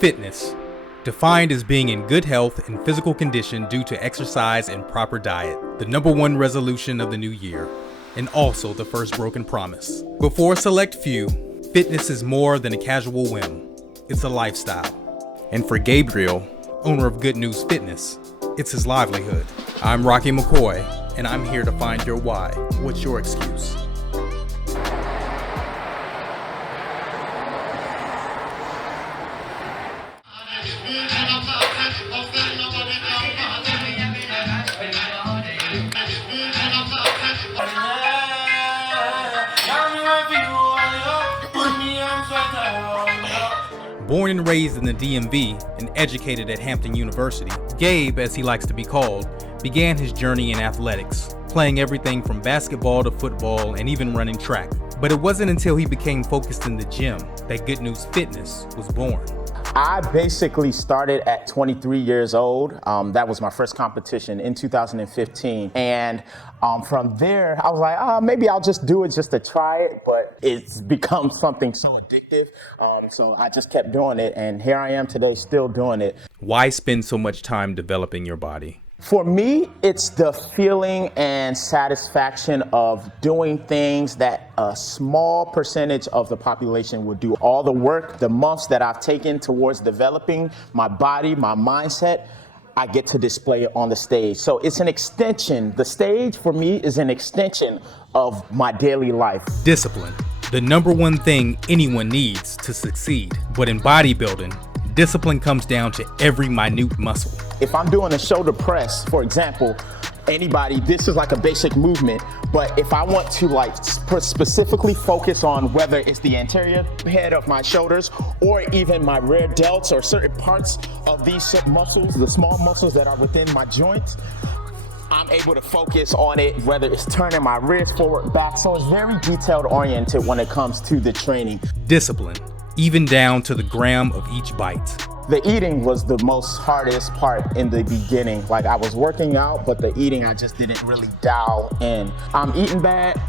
Fitness, defined as being in good health and physical condition due to exercise and proper diet, the number one resolution of the new year, and also the first broken promise. Before a select few, fitness is more than a casual whim. It's a lifestyle. And for Gabriel, owner of Good News Fitness, it's his livelihood. I'm Rocky McCoy, and I'm here to find your why. What's your excuse? Born and raised in the DMV and educated at Hampton University, Gabe, as he likes to be called, began his journey in athletics, playing everything from basketball to football and even running track. But it wasn't until he became focused in the gym that Good News Fitness was born. I basically started at 23 years old. That was my first competition in 2015. And from there, I was like, maybe I'll just do it just to try it. But it's become something so addictive. So I just kept doing it. And here I am today still doing it. Why spend so much time developing your body? For me, it's the feeling and satisfaction of doing things that a small percentage of the population would do. All the work, the months that I've taken towards developing my body, my mindset, I get to display it on the stage. So it's an extension. The stage for me is an extension of my daily life. Discipline, the number one thing anyone needs to succeed. But in bodybuilding, discipline comes down to every minute muscle. If I'm doing a shoulder press, for example, anybody, this is like a basic movement, but if I want to specifically focus on whether it's the anterior head of my shoulders or even my rear delts or certain parts of these muscles, the small muscles that are within my joints, I'm able to focus on it, whether it's turning my wrist forward, back. So it's very detailed oriented when it comes to the training. Discipline, even down to the gram of each bite. The eating was the most hardest part in the beginning. Like I was working out, but the eating, I just didn't really dial in. I'm eating bad.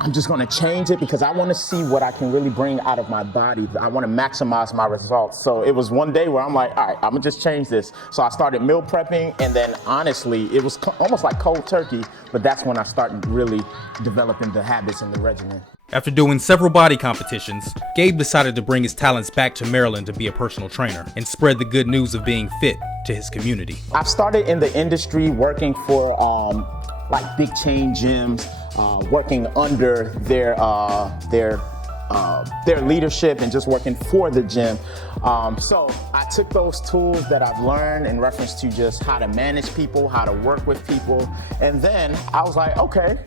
I'm just gonna change it because I wanna see what I can really bring out of my body. I wanna maximize my results. So it was one day where I'm like, all right, I'm gonna just change this. So I started meal prepping, and then honestly, it was almost like cold turkey, but that's when I started really developing the habits and the regimen. After doing several body competitions, Gabe decided to bring his talents back to Maryland to be a personal trainer and spread the good news of being fit to his community. I started in the industry working for like big chain gyms, working under their leadership and just working for the gym. So I took those tools that I've learned in reference to just how to manage people, how to work with people, and then I was like, okay,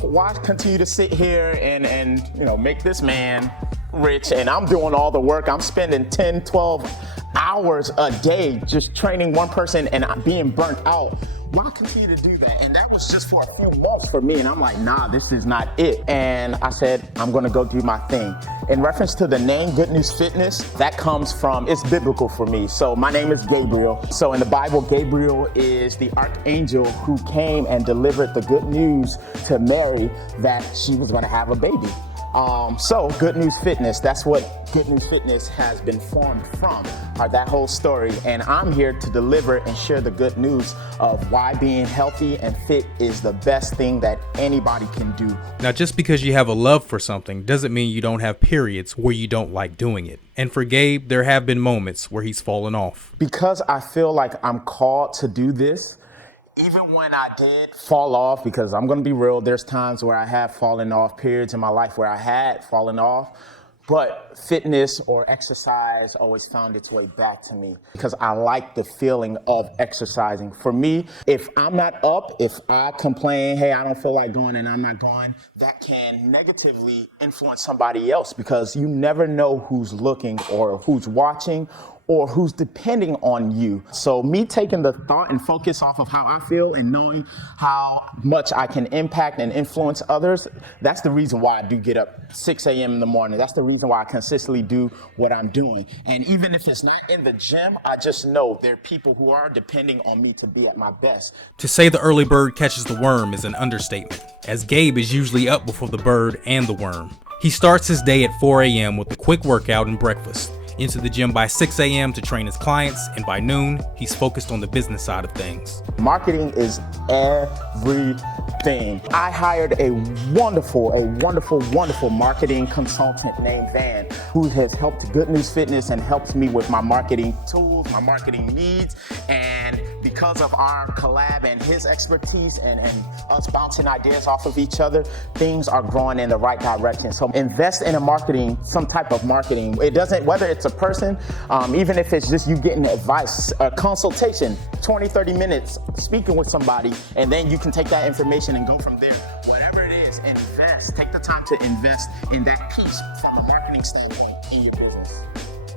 why continue to sit here and make this man rich and I'm doing all the work. I'm spending 10, 12 hours a day just training one person and I'm being burnt out. Why continue to do that? And that was just for a few months for me. And I'm like, nah, this is not it. And I said, I'm gonna go do my thing. In reference to the name Good News Fitness, that comes from, it's biblical for me. So my name is Gabriel. So in the Bible, Gabriel is the archangel who came and delivered the good news to Mary that she was gonna have a baby. So Good News Fitness, that's what Good News Fitness has been formed from, that whole story. And I'm here to deliver and share the good news of why being healthy and fit is the best thing that anybody can do. Now, just because you have a love for something doesn't mean you don't have periods where you don't like doing it. And for Gabe, there have been moments where he's fallen off. Because I feel like I'm called to do this, even when I did fall off, because I'm gonna be real, there's times where I have fallen off, periods in my life where I had fallen off, but fitness or exercise always found its way back to me because I like the feeling of exercising. For me, if I'm not up, if I complain, hey, I don't feel like going and I'm not going, that can negatively influence somebody else because you never know who's looking or who's watching or who's depending on you. So me taking the thought and focus off of how I feel and knowing how much I can impact and influence others, that's the reason why I do get up 6 a.m. in the morning. That's the reason why I consistently do what I'm doing. And even if it's not in the gym, I just know there are people who are depending on me to be at my best. To say the early bird catches the worm is an understatement, as Gabe is usually up before the bird and the worm. He starts his day at 4 a.m. with a quick workout and breakfast, into the gym by 6 a.m. to train his clients, and by noon, he's focused on the business side of things. Marketing is everything. I hired a wonderful marketing consultant named Van, who has helped Good News Fitness and helps me with my marketing tools, my marketing needs. And because of our collab and his expertise and us bouncing ideas off of each other, things are growing in the right direction. So invest in some type of marketing. It doesn't, whether it's a person, even if it's just you getting advice, a consultation, 20, 30 minutes speaking with somebody, and then you can take that information and go from there. Whatever it is, invest. Take the time to invest in that piece from a marketing standpoint in your business.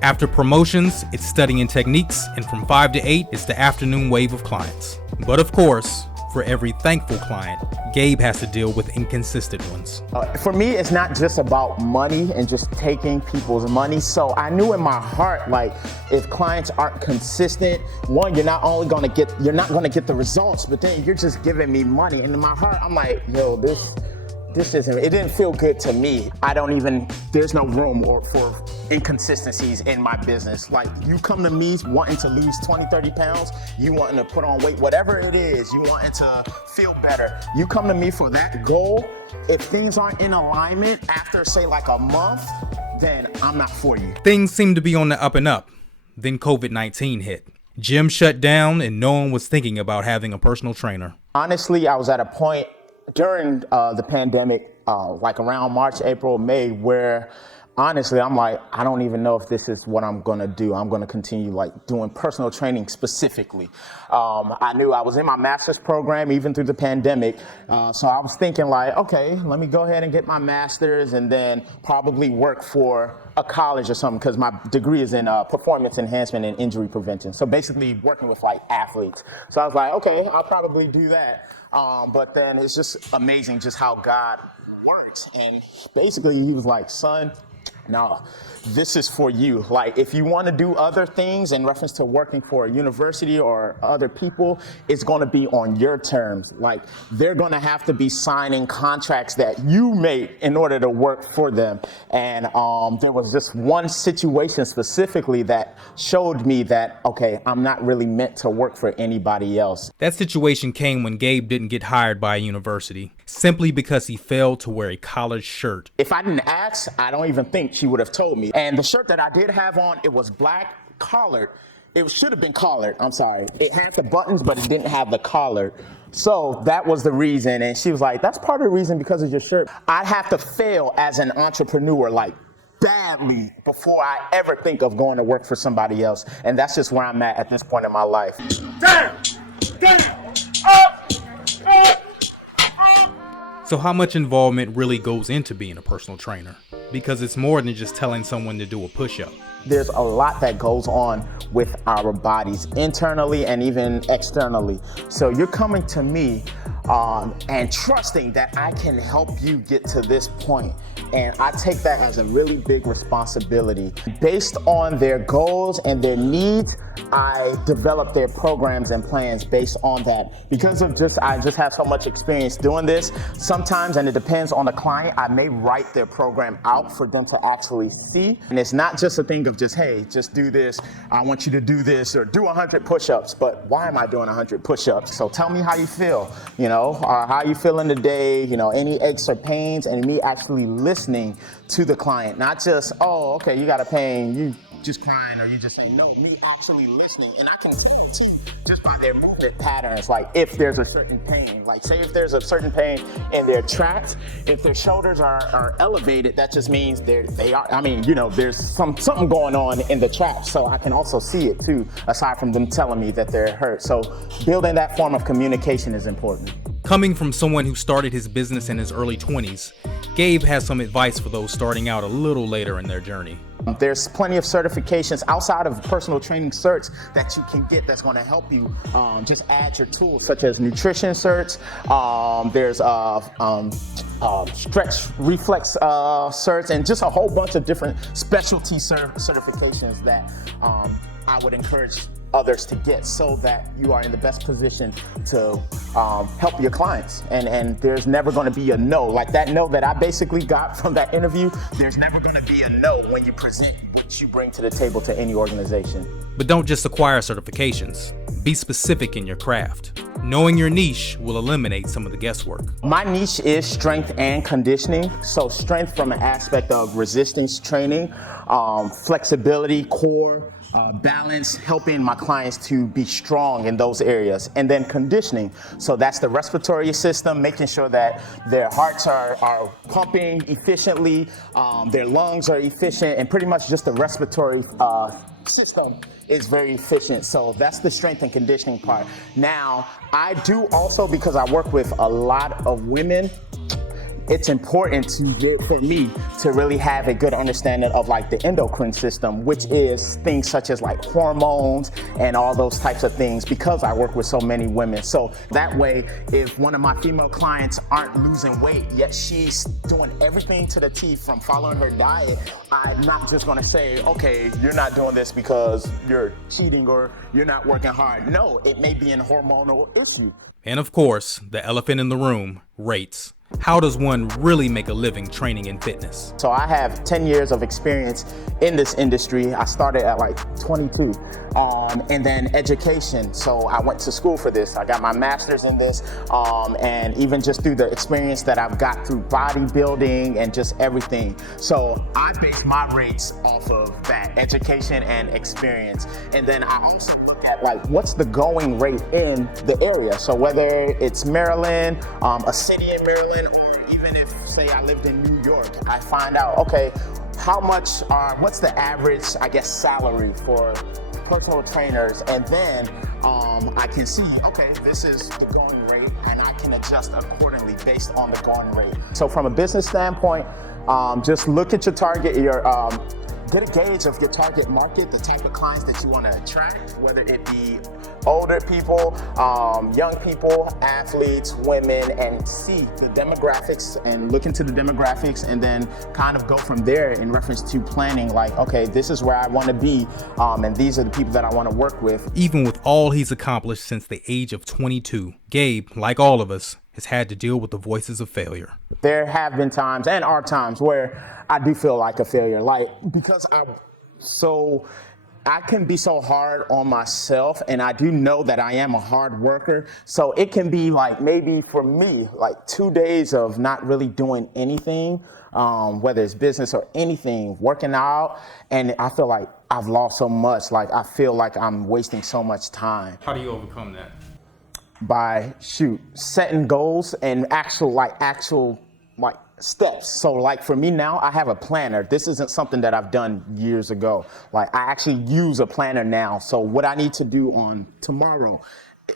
After promotions, it's studying techniques, and from 5 to 8, it's the afternoon wave of clients. But of course, for every thankful client, Gabe has to deal with inconsistent ones. For me, it's not just about money and just taking people's money. So I knew in my heart, like, if clients aren't consistent, one, you're not gonna get the results, but then you're just giving me money. And in my heart, I'm like, yo, this isn't, it didn't feel good to me. There's no room for inconsistencies in my business. Like, you come to me wanting to lose 20, 30 pounds, you wanting to put on weight, whatever it is, you wanting to feel better. You come to me for that goal. If things aren't in alignment after, say, like a month, then I'm not for you. Things seemed to be on the up and up. Then COVID-19 hit. Gym shut down and no one was thinking about having a personal trainer. Honestly, I was at a point during the pandemic, like around March, April, May, where honestly, I'm like, I don't even know if this is what I'm gonna do. I'm gonna continue like doing personal training specifically. I knew I was in my master's program even through the pandemic. So I was thinking like, okay, let me go ahead and get my master's and then probably work for a college or something, because my degree is in performance enhancement and injury prevention. So basically working with like athletes. So I was like, okay, I'll probably do that. But then it's just amazing just how God works. And basically he was like, son, no, this is for you. Like, if you want to do other things in reference to working for a university or other people, it's going to be on your terms. Like, they're going to have to be signing contracts that you make in order to work for them. And there was just one situation specifically that showed me that, okay, I'm not really meant to work for anybody else. That situation came when Gabe didn't get hired by a university, simply because he failed to wear a collared shirt. If I didn't ask, I don't even think she would have told me. And the shirt that I did have on, it was black collared. It should have been collared, I'm sorry. It had the buttons, but it didn't have the collar. So that was the reason. And she was like, that's part of the reason because of your shirt. I'd have to fail as an entrepreneur, like badly, before I ever think of going to work for somebody else. And that's just where I'm at this point in my life. Down, up. So how much involvement really goes into being a personal trainer? Because it's more than just telling someone to do a push-up. There's a lot that goes on with our bodies, internally and even externally. So you're coming to me and trusting that I can help you get to this point. And I take that as a really big responsibility. Based on their goals and their needs, I develop their programs and plans based on that. Because of I just have so much experience doing this, sometimes, and it depends on the client, I may write their program out for them to actually see. And it's not just a thing of just, hey, just do this, I want you to do this, or do 100 push-ups, but why am I doing 100 push-ups? So tell me how you feel, how you feeling today, any aches or pains, and me actually listening to the client, not just, oh, okay, you got a pain, you just crying, or you just saying, no, me actually listening. And I can see just by their movement patterns, like if there's a certain pain, like say if there's a certain pain in their traps, if their shoulders are elevated, that just means they are, there's something going on in the traps. So I can also see it too, aside from them telling me that they're hurt. So building that form of communication is important. Coming from someone who started his business in his early 20s, Gabe has some advice for those starting out a little later in their journey. There's plenty of certifications outside of personal training certs that you can get that's going to help you just add your tools, such as nutrition certs. There's stretch reflex certs, and just a whole bunch of different specialty certifications that I would encourage others to get, so that you are in the best position to help your clients. And there's never going to be a no. Like that no that I basically got from that interview, there's never going to be a no when you present what that you bring to the table to any organization. But don't just acquire certifications. Be specific in your craft. Knowing your niche will eliminate some of the guesswork. My niche is strength and conditioning. So strength from an aspect of resistance training, flexibility, core, balance, helping my clients to be strong in those areas. And then conditioning. So that's the respiratory system, making sure that their hearts are pumping efficiently, their lungs are efficient, and pretty much just the respiratory system is very efficient. So that's the strength and conditioning part. Now, I do also, because I work with a lot of women, it's important for me to really have a good understanding of like the endocrine system, which is things such as like hormones and all those types of things, because I work with so many women. So that way, if one of my female clients aren't losing weight, yet she's doing everything to the T from following her diet, I'm not just gonna say, okay, you're not doing this because you're cheating or you're not working hard. No, it may be an hormonal issue. And of course, the elephant in the room, rates. How does one really make a living training in fitness? So I have 10 years of experience in this industry. I started at like 22. And then education. So I went to school for this. I got my master's in this. And even just through the experience that I've got through bodybuilding and just everything. So I base my rates off of that education and experience. And then I also look at like, what's the going rate in the area? So whether it's Maryland, a city in Maryland, or even if, say, I lived in New York, I find out, okay, what's the average, I guess, salary for personal trainers? And then I can see, okay, this is the going rate, and I can adjust accordingly based on the going rate. So from a business standpoint, just look at your target, get a gauge of your target market, the type of clients that you want to attract, whether it be older people, young people, athletes, women, and see the demographics and look into the demographics, and then kind of go from there in reference to planning like, okay, this is where I want to be, and these are the people that I want to work with. Even with all he's accomplished since the age of 22, Gabe, like all of us, has had to deal with the voices of failure. There have been times, and are times, where I do feel like a failure, like, because I can be so hard on myself, and I do know that I am a hard worker. So it can be like, maybe for me, like 2 days of not really doing anything, whether it's business or anything, working out, and I feel like I've lost so much. Like, I feel like I'm wasting so much time. How do you overcome that? By setting goals and actual steps. So like for me now, I have a planner. This isn't something that I've done years ago. Like, I actually use a planner now. So what I need to do on tomorrow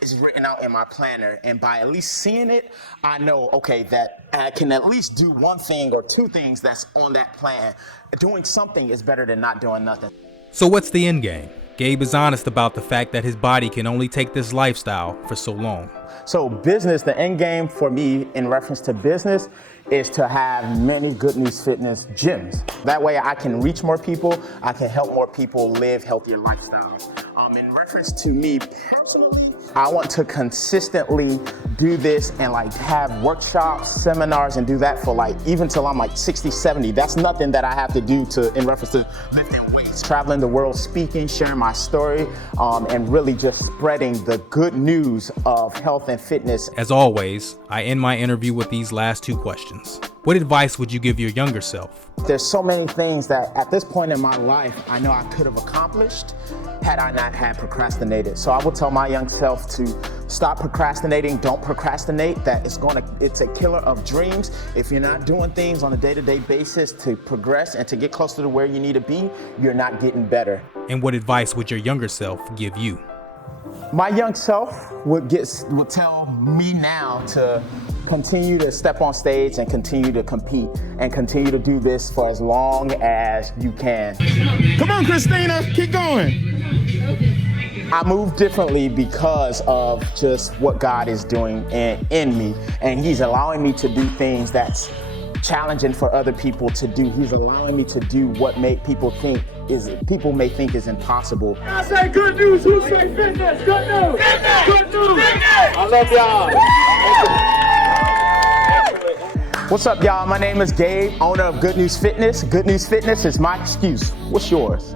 is written out in my planner. And by at least seeing it, I know, okay, that I can at least do one thing or two things that's on that plan. Doing something is better than not doing nothing. So what's the end game? Gabe is honest about the fact that his body can only take this lifestyle for so long. So business, the end game for me in reference to business is to have many Good News Fitness gyms. That way I can reach more people, I can help more people live healthier lifestyles. In reference to me personally, I want to consistently do this and like have workshops, seminars, and do that for like even till I'm like 60, 70. That's nothing that I have to do in reference to lifting weights, traveling the world, speaking, sharing my story, and really just spreading the good news of health and fitness. As always, I end my interview with these last two questions. What advice would you give your younger self? There's so many things that at this point in my life, I know I could have accomplished had I not had procrastinated. So I would tell my young self to stop procrastinating. Don't procrastinate. It's a killer of dreams. If you're not doing things on a day-to-day basis to progress and to get closer to where you need to be, you're not getting better. And what advice would your younger self give you? My young self would tell me now to continue to step on stage and continue to compete and continue to do this for as long as you can. Come on, Christina, keep going. I move differently because of just what God is doing in me, and He's allowing me to do things that's challenging for other people to do. He's allowing me to do what people may think is impossible. I say good news, who say fitness? Good news! Fitness! Good news! Fitness! I love y'all. What's up, y'all? My name is Gabe, owner of Good News Fitness. Good News Fitness is my excuse. What's yours?